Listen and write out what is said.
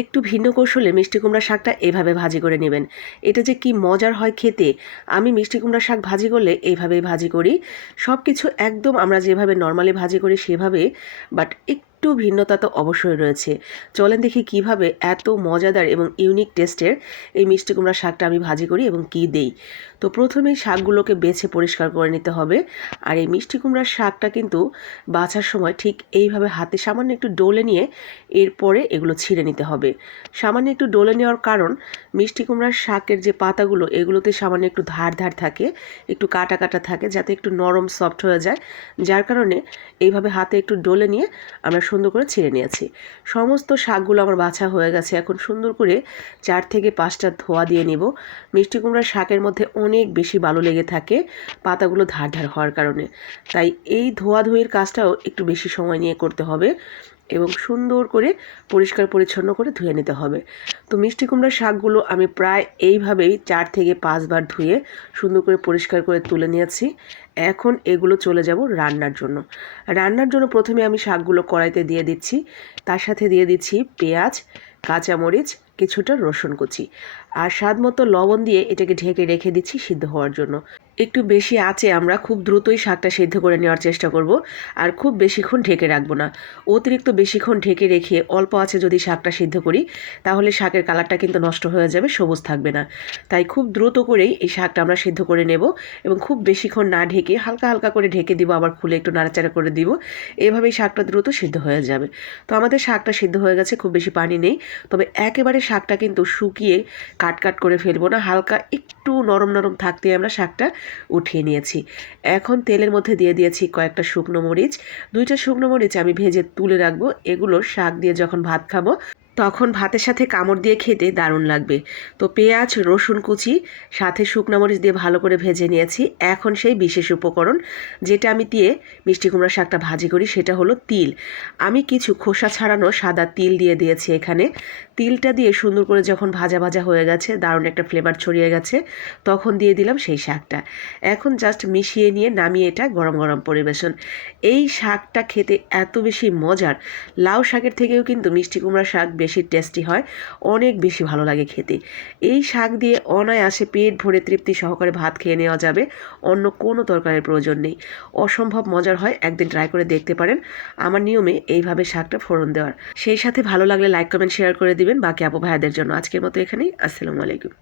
একটু ভিন্ন কৌশলে মিষ্টি কুমড়া শাকটা এভাবে ভাজি করে নেবেন। এটা যে কি মজার হয় খেতে, আমি মিষ্টি কুমড়া শাক ভাজি করলে এইভাবেই ভাজি করি। সব কিছু একদম আমরা যেভাবে নর্মালি ভাজি করি সেভাবে বাট একটু ভিন্নতা তো অবশ্যই রয়েছে। চলেন দেখি কীভাবে এত মজাদার এবং ইউনিক টেস্টের এই মিষ্টি কুমড়া শাকটা আমি ভাজি করি এবং কি দেই। তো প্রথমেই শাকগুলোকে বেছে পরিষ্কার করে নিতে হবে। আর এই মিষ্টি কুমড়ার শাকটা কিন্তু বাছার সময় ঠিক এইভাবে হাতে সামান্য একটু ডোলে নিয়ে এরপরে এগুলো ছিঁড়ে নিতে হবে। সামান্য একটু ডোলে নেওয়ার কারণ মিষ্টি কুমড়ার শাকের যে পাতাগুলো, এগুলোতে সামান্য একটু ধার ধার থাকে, একটু কাটা কাটা থাকে যাতে একটু নরম সফট হয়ে যায়। যার কারণে এইভাবে হাতে একটু ডোলে নিয়ে আমরা সুন্দর করে ছিঁড়ে নিয়েছি। সমস্ত শাকগুলো আমার বাছা হয়ে গেছে। এখন সুন্দর করে চার থেকে পাঁচটা ধোয়া দিয়ে নিব। মিষ্টি কুমড়ার শাকের মধ্যে অনেক বেশি বালু লেগে থাকে পাতাগুলো ধার ধার হওয়ার কারণে। তাই এই ধোয়া ধোয়ের কাজটাও একটু বেশি সময় নিয়ে করতে হবে। এবং সুন্দর করে পরিষ্কার পরিচ্ছন্ন করে ধুয়ে নিতে হবে। তো মিষ্টি কুমড়ার শাকগুলো আমি প্রায় এইভাবেই চার থেকে পাঁচবার ধুয়ে সুন্দর করে পরিষ্কার করে তুলে নিয়েছি। এখন এগুলো চলে যাব রান্নার জন্য। রান্নার জন্য প্রথমে আমি শাকগুলো কড়াইতে দিয়ে দিচ্ছি। তার সাথে দিয়ে দিচ্ছি পেঁয়াজ, কাঁচামরিচ, কিছুটা রসুন কুচি। আর স্বাদ মতো লবণ দিয়ে এটাকে ঢেকে রেখে দিচ্ছি সিদ্ধ হওয়ার জন্য। একটু বেশি আছে, আমরা খুব দ্রুতই শাকটা সেদ্ধ করে নেওয়ার চেষ্টা করব। আর খুব বেশিক্ষণ ঢেকে রাখব না। অতিরিক্ত বেশিক্ষণ ঢেকে রেখে অল্প আছে যদি শাকটা সেদ্ধ করি, তাহলে শাকের কালারটা কিন্তু নষ্ট হয়ে যাবে, সবুজ থাকবে না। তাই খুব দ্রুত করেই এই শাকটা আমরা সেদ্ধ করে নেব এবং খুব বেশিক্ষণ না ঢেকে হালকা হালকা করে ঢেকে দিব, আবার খুলে একটু নাড়াচাড়া করে দিব। এভাবেই শাকটা দ্রুত সিদ্ধ হয়ে যাবে। তো আমাদের শাকটা সিদ্ধ হয়ে গেছে, খুব বেশি পানি নেই। তবে একেবারে শাকটা কিন্তু শুকিয়ে কাট কাট করে ফেলব না, হালকা একটু নরম নরম থাকতে আমরা শাকটা উঠিয়ে নিয়েছি। এখন তেলের মধ্যে দিয়ে দিয়েছি কয়েকটা শুকনো মরিচ। দুইটা শুকনো মরিচ আমি ভেজে তুলে রাখব। এগুলো শাক দিয়ে যখন ভাত খাব তখন ভাতের সাথে কামড় দিয়ে খেতে দারুণ লাগবে। তো পেঁয়াজ, রসুন কুচি, সাথে শুকনো মরিচ দিয়ে ভালো করে ভেজে নিয়েছি। এখন সেই বিশেষ উপকরণ যেটা আমি দিয়ে মিষ্টি কুমড়া শাকটা ভাজি করি, সেটা হলো তিল। আমি কিছু খোসা ছাড়ানো সাদা তিল দিয়ে দিয়েছি এখানে। তিলটা দিয়ে সুন্দর করে যখন ভাজা ভাজা হয়ে গেছে, দারুণ একটা ফ্লেভার ছড়িয়ে গেছে, তখন দিয়ে দিলাম সেই শাকটা। এখন জাস্ট মিশিয়ে নিয়ে নামিয়ে এটা গরম গরম পরিবেশন। এই শাকটা খেতে এত বেশি মজার। লাউ শাকের থেকেও কিন্তু মিষ্টি কুমড়া শাক বেশি টেস্টি হয়, অনেক বেশি ভালো লাগে খেতে। এই শাক দিয়ে অনায়াসে পেট ভরে তৃপ্তি সহকারে ভাত খেয়ে নেওয়া যাবে, অন্য কোনো তরকারির প্রয়োজন নেই। অসম্ভব মজার হয়, একদিন ট্রাই করে দেখতে পারেন। আমার নিয়মে এইভাবে শাকটা ফোড়ন দেওয়ার। সেই সাথে ভালো লাগলে লাইক কমেন্ট শেয়ার করে দিবেন। বাকি আপু ভাইয়াদের জন্য। আজকের মতো এখানেই। আসসালামু আলাইকুম।